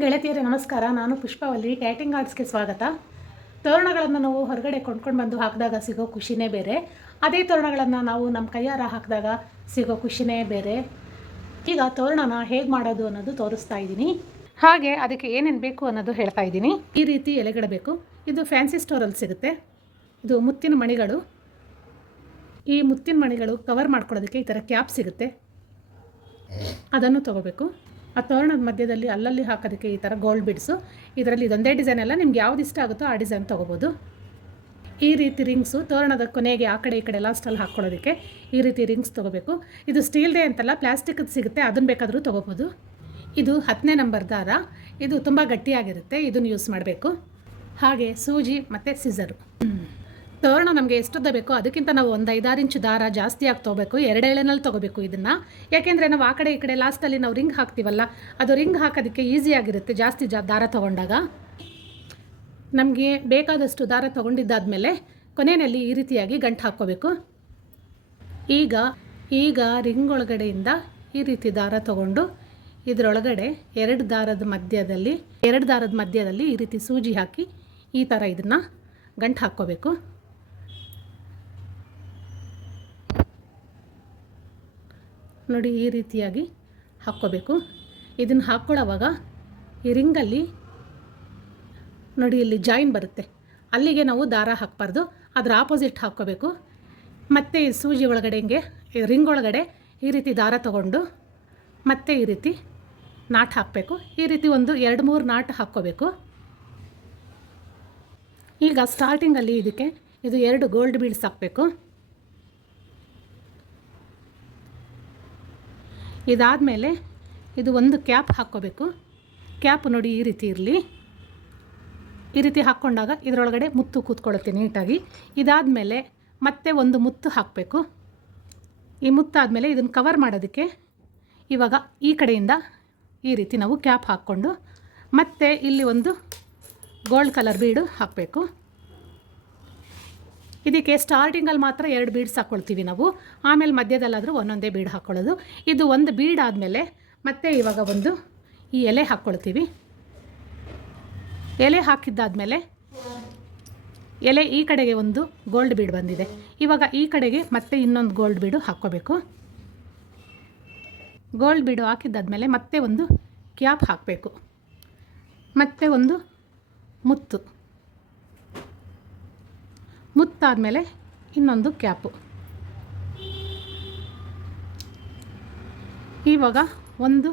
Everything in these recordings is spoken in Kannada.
ಗೆಳತಿಯರೇ ನಮಸ್ಕಾರ. ನಾನು ಪುಷ್ಪವಲ್ಲಿ. ಟ್ಯಾಟಿಂಗ್ ಆರ್ಟ್ಸ್ಗೆ ಸ್ವಾಗತ. ತೋರಣಗಳನ್ನು ನಾವು ಹೊರಗಡೆ ಕೊಂಡ್ಕೊಂಡು ಬಂದು ಹಾಕಿದಾಗ ಸಿಗೋ ಖುಷಿನೇ ಬೇರೆ. ಅದೇ ತೋರಣಗಳನ್ನು ನಾವು ನಮ್ಮ ಕೈಯಾರ ಹಾಕಿದಾಗ ಸಿಗೋ ಖುಷಿನೇ ಬೇರೆ. ಈಗ ತೋರಣನ ಹೇಗೆ ಮಾಡೋದು ಅನ್ನೋದು ತೋರಿಸ್ತಾ ಇದ್ದೀನಿ. ಹಾಗೆ ಅದಕ್ಕೆ ಏನೇನು ಬೇಕು ಅನ್ನೋದು ಹೇಳ್ತಾ ಇದ್ದೀನಿ. ಈ ರೀತಿ ಎಲೆಗಳು ಬೇಕು. ಇದು ಫ್ಯಾನ್ಸಿ ಸ್ಟೋರಲ್ಲಿ ಸಿಗುತ್ತೆ. ಇದು ಮುತ್ತಿನ ಮಣಿಗಳು. ಈ ಮುತ್ತಿನ ಮಣಿಗಳು ಕವರ್ ಮಾಡ್ಕೊಳ್ಳೋದಕ್ಕೆ ಈ ಥರ ಕ್ಯಾಪ್ ಸಿಗುತ್ತೆ, ಅದನ್ನು ತೊಗೋಬೇಕು. ಆ ತೋರಣದ ಮಧ್ಯದಲ್ಲಿ ಅಲ್ಲಲ್ಲಿ ಹಾಕೋದಕ್ಕೆ ಈ ಥರ ಗೋಲ್ಡ್ ಬಿಡ್ಸು. ಇದರಲ್ಲಿ ಇದೊಂದೇ ಡಿಸೈನ್ ಅಲ್ಲ, ನಿಮ್ಗೆ ಯಾವ್ದು ಇಷ್ಟ ಆಗುತ್ತೋ ಆ ಡಿಸೈನ್ ತೊಗೋಬೋದು. ಈ ರೀತಿ ರಿಂಗ್ಸು ತೋರಣದ ಕೊನೆಗೆ ಆ ಕಡೆ ಈ ಕಡೆ ಲಾಸ್ಟಲ್ಲಿ ಹಾಕ್ಕೊಳ್ಳೋದಕ್ಕೆ ಈ ರೀತಿ ರಿಂಗ್ಸ್ ತೊಗೋಬೇಕು. ಇದು ಸ್ಟೀಲ್ದೇ ಅಂತಲ್ಲ, ಪ್ಲಾಸ್ಟಿಕ್ದು ಸಿಗುತ್ತೆ, ಅದನ್ನು ಬೇಕಾದರೂ ತೊಗೋಬೋದು. ಇದು 10ನೇ ನಂಬರ್ ದಾರ. ಇದು ತುಂಬ ಗಟ್ಟಿಯಾಗಿರುತ್ತೆ, ಇದನ್ನು ಯೂಸ್ ಮಾಡಬೇಕು. ಹಾಗೆ ಸೂಜಿ ಮತ್ತು ಸಿಸರು. ತೋರಣ ನಮಗೆ ಎಷ್ಟುದ್ದ ಬೇಕೋ ಅದಕ್ಕಿಂತ ನಾವು ಒಂದು 5-6 ಇಂಚು ದಾರ ಜಾಸ್ತಿಯಾಗಿ ತೊಗೋಬೇಕು. 2 ಎಳೆನಲ್ಲಿ ತೊಗೋಬೇಕು ಇದನ್ನು. ಯಾಕೆಂದರೆ ನಾವು ಆ ಕಡೆ ಈ ಕಡೆ ಲಾಸ್ಟಲ್ಲಿ ನಾವು ರಿಂಗ್ ಹಾಕ್ತೀವಲ್ಲ, ಅದು ರಿಂಗ್ ಹಾಕೋದಕ್ಕೆ ಈಸಿಯಾಗಿರುತ್ತೆ ಜಾಸ್ತಿ ದಾರ ತೊಗೊಂಡಾಗ. ನಮಗೆ ಬೇಕಾದಷ್ಟು ದಾರ ತೊಗೊಂಡಿದ್ದಾದಮೇಲೆ ಕೊನೆಯಲ್ಲಿ ಈ ರೀತಿಯಾಗಿ ಗಂಟು ಹಾಕ್ಕೋಬೇಕು. ಈಗ ರಿಂಗ್ ಒಳಗಡೆಯಿಂದ ಈ ರೀತಿ ದಾರ ತೊಗೊಂಡು ಇದರೊಳಗಡೆ 2 ದಾರದ ಮಧ್ಯದಲ್ಲಿ ಈ ರೀತಿ ಸೂಜಿ ಹಾಕಿ ಈ ಥರ ಇದನ್ನು ಗಂಟು ಹಾಕ್ಕೋಬೇಕು. ನೋಡಿ, ಈ ರೀತಿಯಾಗಿ ಹಾಕ್ಕೋಬೇಕು. ಇದನ್ನು ಹಾಕ್ಕೊಳ್ಳೋವಾಗ ಈ ರಿಂಗಲ್ಲಿ ನೋಡಿ, ಇಲ್ಲಿ ಜಾಯಿನ್ ಬರುತ್ತೆ, ಅಲ್ಲಿಗೆ ನಾವು ದಾರ ಹಾಕಬಾರ್ದು, ಅದರ ಆಪೋಸಿಟ್ ಹಾಕ್ಕೋಬೇಕು. ಮತ್ತು ಈ ಸೂಜಿ ಒಳಗಡೆ ಹಿಂಗೆ ರಿಂಗ್ ಒಳಗಡೆ ಈ ರೀತಿ ದಾರ ತೊಗೊಂಡು ಮತ್ತೆ ಈ ರೀತಿ ನಾಟ್ ಹಾಕಬೇಕು. ಈ ರೀತಿ ಒಂದು 2-3 ನಾಟ್ ಹಾಕ್ಕೋಬೇಕು. ಈಗ ಸ್ಟಾರ್ಟಿಂಗಲ್ಲಿ ಇದಕ್ಕೆ ಇದು 2 ಗೋಲ್ಡ್ ಬೀಡ್ಸ್ ಹಾಕಬೇಕು. ಇದಾದಮೇಲೆ ಇದು ಒಂದು ಕ್ಯಾಪ್ ಹಾಕ್ಕೋಬೇಕು. ಕ್ಯಾಪ್ ನೋಡಿ ಈ ರೀತಿ ಇರಲಿ. ಈ ರೀತಿ ಹಾಕ್ಕೊಂಡಾಗ ಇದರೊಳಗಡೆ ಮುತ್ತು ಕೂತ್ಕೊಳ್ಳುತ್ತೆ ನೀಟಾಗಿ. ಇದಾದಮೇಲೆ ಮತ್ತೆ ಒಂದು ಮುತ್ತು ಹಾಕಬೇಕು. ಈ ಮುತ್ತಾದಮೇಲೆ ಇದನ್ನು ಕವರ್ ಮಾಡೋದಕ್ಕೆ ಇವಾಗ ಈ ಕಡೆಯಿಂದ ಈ ರೀತಿ ನಾವು ಕ್ಯಾಪ್ ಹಾಕ್ಕೊಂಡು ಮತ್ತೆ ಇಲ್ಲಿ ಒಂದು ಗೋಲ್ಡ್ ಕಲರ್ ಬೀಡು ಹಾಕಬೇಕು. ಇದಕ್ಕೆ ಸ್ಟಾರ್ಟಿಂಗಲ್ಲಿ ಮಾತ್ರ 2 ಬೀಡ್ಸ್ ಹಾಕ್ಕೊಳ್ತೀವಿ ನಾವು, ಆಮೇಲೆ ಮಧ್ಯದಲ್ಲಾದರೂ ಒಂದೊಂದೇ ಬೀಡ್ ಹಾಕ್ಕೊಳ್ಳೋದು. ಇದು ಒಂದು ಬೀಡ್ ಆದಮೇಲೆ ಮತ್ತೆ ಇವಾಗ ಒಂದು ಈ ಎಲೆ ಹಾಕ್ಕೊಳ್ತೀವಿ. ಎಲೆ ಹಾಕಿದ್ದಾದಮೇಲೆ ಎಲೆ ಈ ಕಡೆಗೆ ಒಂದು ಗೋಲ್ಡ್ ಬೀಡ್ ಬಂದಿದೆ. ಇವಾಗ ಈ ಕಡೆಗೆ ಮತ್ತೆ ಇನ್ನೊಂದು ಗೋಲ್ಡ್ ಬೀಡು ಹಾಕ್ಕೋಬೇಕು. ಗೋಲ್ಡ್ ಬೀಡು ಹಾಕಿದ್ದಾದಮೇಲೆ ಮತ್ತೆ ಒಂದು ಕ್ಯಾಪ್ ಹಾಕಬೇಕು, ಮತ್ತೆ ಒಂದು ಮುತ್ತಾದಮೇಲೆ ಇನ್ನೊಂದು ಕ್ಯಾಪು. ಇವಾಗ ಒಂದು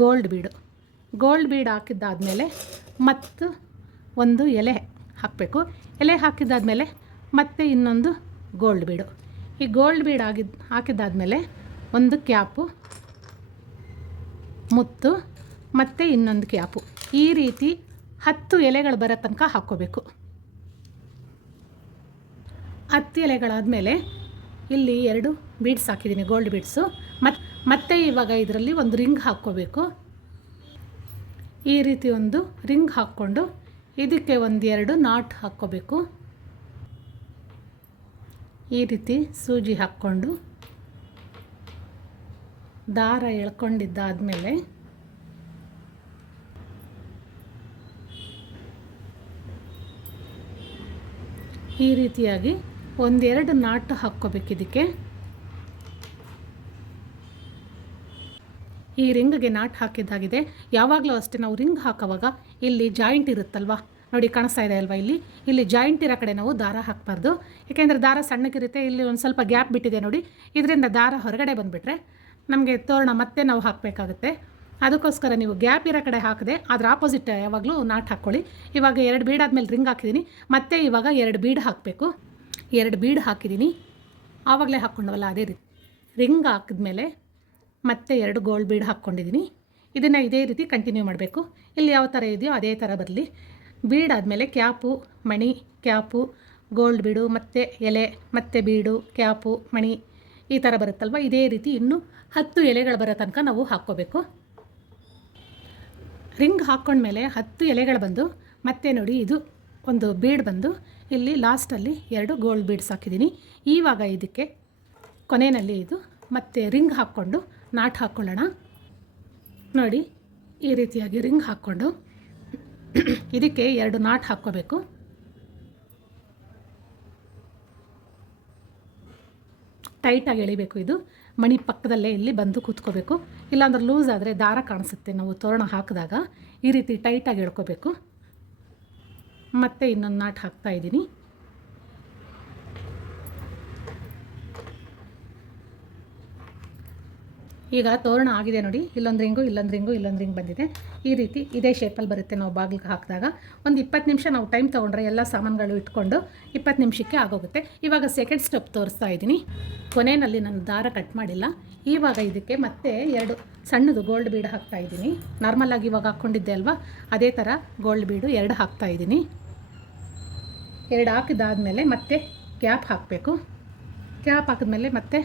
ಗೋಲ್ಡ್ ಬೀಡ್ ಹಾಕಿದ್ದಾದಮೇಲೆ ಮತ್ತು ಒಂದು ಎಲೆ ಹಾಕಬೇಕು. ಎಲೆ ಹಾಕಿದ್ದಾದಮೇಲೆ ಮತ್ತೆ ಇನ್ನೊಂದು ಗೋಲ್ಡ್ ಬೀಡು. ಈ ಗೋಲ್ಡ್ ಬೀಡ್ ಹಾಕಿದ್ದಾದಮೇಲೆ ಒಂದು ಕ್ಯಾಪು, ಮುತ್ತು ಮತ್ತು ಇನ್ನೊಂದು ಕ್ಯಾಪು. ಈ ರೀತಿ 10 ಎಲೆಗಳು ಬರೋ ತನಕ ಹಾಕ್ಕೋಬೇಕು. 10 ಎಲೆಗಳಾದಮೇಲೆ ಇಲ್ಲಿ 2 ಬೀಡ್ಸ್ ಹಾಕಿದ್ದೀನಿ, ಗೋಲ್ಡ್ ಬೀಡ್ಸು. ಮತ್ತೆ ಇವಾಗ ಇದರಲ್ಲಿ ಒಂದು ರಿಂಗ್ ಹಾಕ್ಕೋಬೇಕು. ಈ ರೀತಿ ಒಂದು ರಿಂಗ್ ಹಾಕ್ಕೊಂಡು ಇದಕ್ಕೆ 1-2 ನಾಟ್ ಹಾಕ್ಕೋಬೇಕು. ಈ ರೀತಿ ಸೂಜಿ ಹಾಕ್ಕೊಂಡು ದಾರ ಎಳ್ಕೊಂಡಿದ್ದಾದಮೇಲೆ ಈ ರೀತಿಯಾಗಿ 1-2 ನಾಟ್ ಹಾಕ್ಕೋಬೇಕು ಇದಕ್ಕೆ. ಈ ರಿಂಗ್ಗೆ ನಾಟ್ ಹಾಕಿದ್ದಾಗಿದೆ. ಯಾವಾಗಲೂ ಅಷ್ಟೇ ನಾವು ರಿಂಗ್ ಹಾಕೋವಾಗ ಇಲ್ಲಿ ಜಾಯಿಂಟ್ ಇರುತ್ತಲ್ವ, ನೋಡಿ ಕಾಣಿಸ್ತಾ ಇದೆ ಅಲ್ವಾ, ಇಲ್ಲಿ ಜಾಯಿಂಟ್ ಇರೋ ಕಡೆ ನಾವು ದಾರ ಹಾಕಬಾರ್ದು. ಏಕೆಂದರೆ ದಾರ ಸಣ್ಣಗಿರುತ್ತೆ, ಇಲ್ಲಿ ಒಂದು ಸ್ವಲ್ಪ ಗ್ಯಾಪ್ ಬಿಟ್ಟಿದೆ ನೋಡಿ, ಇದರಿಂದ ದಾರ ಹೊರಗಡೆ ಬಂದುಬಿಟ್ರೆ ನಮಗೆ ತೋರಣ ಮತ್ತೆ ನಾವು ಹಾಕಬೇಕಾಗುತ್ತೆ. ಅದಕ್ಕೋಸ್ಕರ ನೀವು ಗ್ಯಾಪ್ ಇರೋ ಕಡೆ ಹಾಕದೆ ಅದರ ಆಪೋಸಿಟ್ ಯಾವಾಗಲೂ ನಾಟ್ ಹಾಕ್ಕೊಳ್ಳಿ. ಇವಾಗ 2 ಬೀಡ್ ಆದಮೇಲೆ ರಿಂಗ್ ಹಾಕಿದ್ದೀನಿ, ಮತ್ತೆ ಇವಾಗ 2 ಬೀಡ್ ಹಾಕಬೇಕು. 2 ಬೀಡ್ ಹಾಕಿದ್ದೀನಿ, ಆವಾಗಲೇ ಹಾಕ್ಕೊಂಡವಲ್ಲ ಅದೇ ರೀತಿ ರಿಂಗ್ ಹಾಕಿದ್ಮೇಲೆ ಮತ್ತೆ 2 ಗೋಲ್ಡ್ ಬೀಡ್ ಹಾಕ್ಕೊಂಡಿದ್ದೀನಿ. ಇದನ್ನು ಇದೇ ರೀತಿ ಕಂಟಿನ್ಯೂ ಮಾಡಬೇಕು. ಇಲ್ಲಿ ಯಾವ ಥರ ಇದೆಯೋ ಅದೇ ಥರ ಬರಲಿ. ಬೀಡ್ ಆದಮೇಲೆ ಕ್ಯಾಪು, ಮಣಿ, ಕ್ಯಾಪು, ಗೋಲ್ಡ್ ಬೀಡು, ಮತ್ತು ಎಲೆ, ಮತ್ತು ಬೀಡು, ಕ್ಯಾಪು, ಮಣಿ, ಈ ಥರ ಬರುತ್ತಲ್ವ. ಇದೇ ರೀತಿ ಇನ್ನೂ 10 ಎಲೆಗಳು ಬರೋ ತನಕ ನಾವು ಹಾಕ್ಕೋಬೇಕು. ರಿಂಗ್ ಹಾಕ್ಕೊಂಡ್ಮೇಲೆ 10 ಎಲೆಗಳು ಬಂದು ಮತ್ತೆ ನೋಡಿ ಇದು ಒಂದು ಬೀಡ್ ಬಂದು ಇಲ್ಲಿ ಲಾಸ್ಟಲ್ಲಿ 2 ಗೋಲ್ಡ್ ಬೀಡ್ಸ್ ಹಾಕಿದ್ದೀನಿ. ಇವಾಗ ಇದಕ್ಕೆ ಕೊನೆಯಲ್ಲಿ ಇದು ಮತ್ತೆ ರಿಂಗ್ ಹಾಕ್ಕೊಂಡು ನಾಟ್ ಹಾಕ್ಕೊಳ್ಳೋಣ. ನೋಡಿ ಈ ರೀತಿಯಾಗಿ ರಿಂಗ್ ಹಾಕ್ಕೊಂಡು ಇದಕ್ಕೆ 2 ನಾಟ್ ಹಾಕ್ಕೋಬೇಕು. ಟೈಟಾಗಿ ಎಳಿಬೇಕು. ಇದು ಮಣಿ ಪಕ್ಕದಲ್ಲೇ ಇಲ್ಲಿ ಬಂದು ಕೂತ್ಕೋಬೇಕು. ಇಲ್ಲಾಂದ್ರೆ ಲೂಸ್ ಆದರೆ ದಾರ ಕಾಣಿಸುತ್ತೆ. ನಾವು ತೋರಣ ಹಾಕಿದಾಗ ಈ ರೀತಿ ಟೈಟಾಗಿ ಎಳ್ಕೋಬೇಕು. ಮತ್ತು ಇನ್ನೊಂದು ನಾಟ್ ಹಾಕ್ತಾಯಿದ್ದೀನಿ. ಈಗ ತೋರಣ ಆಗಿದೆ ನೋಡಿ. ಇಲ್ಲೊಂದು ರಿಂಗು ಇಲ್ಲೊಂದು ರಿಂಗ್ ಬಂದಿದೆ. ಈ ರೀತಿ ಇದೇ ಶೇಪಲ್ಲಿ ಬರುತ್ತೆ. ನಾವು ಬಾಗಿಲಿಗೆ ಹಾಕಿದಾಗ ಒಂದು 20 ನಿಮಿಷ ನಾವು ಟೈಮ್ ತೊಗೊಂಡ್ರೆ ಎಲ್ಲ ಸಾಮಾನುಗಳು ಇಟ್ಕೊಂಡು 20 ನಿಮಿಷಕ್ಕೆ ಆಗೋಗುತ್ತೆ. ಇವಾಗ ಸೆಕೆಂಡ್ ಸ್ಟೆಪ್ ತೋರಿಸ್ತಾ ಇದ್ದೀನಿ. ಕೊನೆಯಲ್ಲಿ ನಾನು ದಾರ ಕಟ್ ಮಾಡಿಲ್ಲ. ಇವಾಗ ಇದಕ್ಕೆ ಮತ್ತೆ 2 ಸಣ್ಣದು ಗೋಲ್ಡ್ ಬೀಡ್ ಹಾಕ್ತಾಯಿದ್ದೀನಿ. ನಾರ್ಮಲಾಗಿ ಇವಾಗ ಹಾಕ್ಕೊಂಡಿದ್ದೆ ಅಲ್ವಾ, ಅದೇ ಥರ ಗೋಲ್ಡ್ ಬೀಡು 2 ಹಾಕ್ತಾಯಿದ್ದೀನಿ. 2 ಹಾಕಿದಾದಮೇಲೆ ಮತ್ತೆ ಕ್ಯಾಪ್ ಹಾಕಬೇಕು. ಕ್ಯಾಪ್ ಹಾಕಿದ್ಮೇಲೆ ಮತ್ತೆ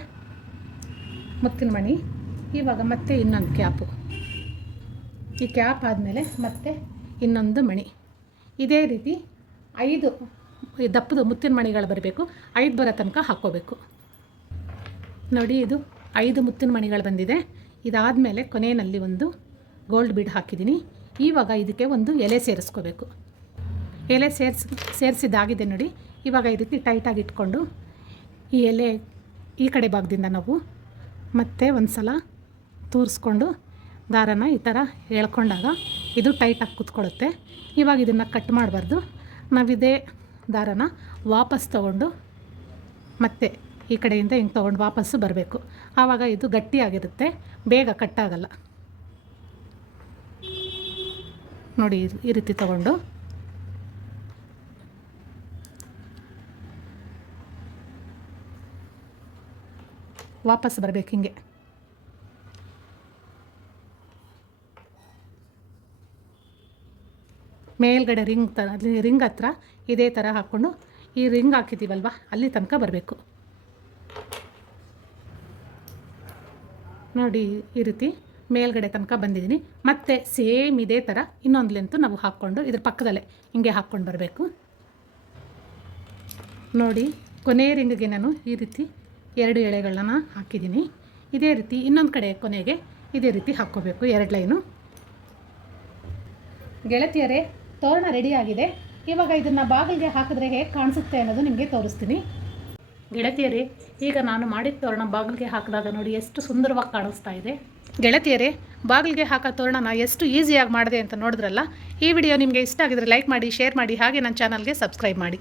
ಮುತ್ತಿನ ಮಣಿ. ಇವಾಗ ಮತ್ತೆ ಇನ್ನೊಂದು ಕ್ಯಾಪು. ಈ ಕ್ಯಾಪ್ ಆದಮೇಲೆ ಮತ್ತೆ ಇನ್ನೊಂದು ಮಣಿ. ಇದೇ ರೀತಿ 5 ದಪ್ಪದ ಮುತ್ತಿನ ಮಣಿಗಳು ಬರಬೇಕು. 5 ಬರೋ ತನಕ ಹಾಕ್ಕೋಬೇಕು ನೋಡಿ. ಇದು 5 ಮುತ್ತಿನ ಮಣಿಗಳು ಬಂದಿದೆ. ಇದಾದಮೇಲೆ ಕೊನೆಯಲ್ಲಿ ಒಂದು ಗೋಲ್ಡ್ ಬೀಡ್ ಹಾಕಿದ್ದೀನಿ. ಇವಾಗ ಇದಕ್ಕೆ ಒಂದು ಎಲೆ ಸೇರಿಸ್ಕೋಬೇಕು. ಎಲೆ ಸೇರಿಸಿದಾಗಿದೆ ನೋಡಿ. ಇವಾಗ ಈ ರೀತಿ ಟೈಟಾಗಿ ಇಟ್ಕೊಂಡು ಈ ಎಲೆ ಈ ಕಡೆ ಭಾಗದಿಂದ ನಾವು ಮತ್ತೆ ಒಂದು ಸಲ ತೂರಿಸ್ಕೊಂಡು ದಾರನ ಈ ಥರ ಎಳ್ಕೊಂಡಾಗ ಇದು ಟೈಟಾಗಿ ಕೂತ್ಕೊಳ್ಳುತ್ತೆ. ಇವಾಗ ಇದನ್ನು ಕಟ್ ಮಾಡಬಾರ್ದು. ನಾವಿದೇ ದಾರನ ವಾಪಸ್ ತೊಗೊಂಡು ಮತ್ತೆ ಈ ಕಡೆಯಿಂದ ಹಿಂಗೆ ತೊಗೊಂಡು ವಾಪಸ್ಸು ಬರಬೇಕು. ಆವಾಗ ಇದು ಗಟ್ಟಿಯಾಗಿರುತ್ತೆ, ಬೇಗ ಕಟ್ಟಾಗಲ್ಲ ನೋಡಿ. ಈ ರೀತಿ ತೊಗೊಂಡು ವಾಪಸ್ ಬರಬೇಕು. ಹಿಂಗೆ ಮೇಲ್ಗಡೆ ರಿಂಗ್ ಹತ್ರ ಇದೇ ಥರ ಹಾಕ್ಕೊಂಡು ಈ ರಿಂಗ್ ಹಾಕಿದ್ದೀವಲ್ವ ಅಲ್ಲಿ ತನಕ ಬರಬೇಕು ನೋಡಿ. ಈ ರೀತಿ ಮೇಲ್ಗಡೆ ತನಕ ಬಂದಿದ್ದೀನಿ. ಮತ್ತು ಸೇಮ್ ಇದೇ ಥರ ಇನ್ನೊಂದು ಲೆಂತು ನಾವು ಹಾಕ್ಕೊಂಡು ಇದ್ರ ಪಕ್ಕದಲ್ಲೇ ಹಿಂಗೆ ಹಾಕ್ಕೊಂಡು ಬರಬೇಕು ನೋಡಿ. ಕೊನೆ ರಿಂಗಿಗೆ ನಾನು ಈ ರೀತಿ 2 ಎಳೆಗಳನ್ನ ಹಾಕಿದ್ದೀನಿ. ಇದೇ ರೀತಿ ಇನ್ನೊಂದು ಕಡೆ ಕೊನೆಗೆ ಇದೇ ರೀತಿ ಹಾಕ್ಕೋಬೇಕು 2 ಲೈನು. ಗೆಳತಿಯರೇ, ತೋರಣ ರೆಡಿಯಾಗಿದೆ. ಇವಾಗ ಇದನ್ನು ಬಾಗಿಲಿಗೆ ಹಾಕಿದ್ರೆ ಹೇಗೆ ಕಾಣಿಸುತ್ತೆ ಅನ್ನೋದು ನಿಮಗೆ ತೋರಿಸ್ತೀನಿ. ಗೆಳತಿಯರೇ, ಈಗ ನಾನು ಮಾಡಿದ ತೋರಣ ಬಾಗಿಲಿಗೆ ಹಾಕಿದಾಗ ನೋಡಿ ಎಷ್ಟು ಸುಂದರವಾಗಿ ಕಾಣಿಸ್ತಾ ಇದೆ. ಗೆಳತಿಯರೇ, ಬಾಗಿಲಿಗೆ ಹಾಕೋ ತೋರಣನ ಎಷ್ಟು ಈಸಿಯಾಗಿ ಮಾಡಿದೆ ಅಂತ ನೋಡಿದ್ರಲ್ಲ. ಈ ವಿಡಿಯೋ ನಿಮಗೆ ಇಷ್ಟ ಆಗಿದ್ರೆ ಲೈಕ್ ಮಾಡಿ, ಶೇರ್ ಮಾಡಿ, ಹಾಗೆ ನನ್ನ ಚಾನಲ್ಗೆ ಸಬ್ಸ್ಕ್ರೈಬ್ ಮಾಡಿ.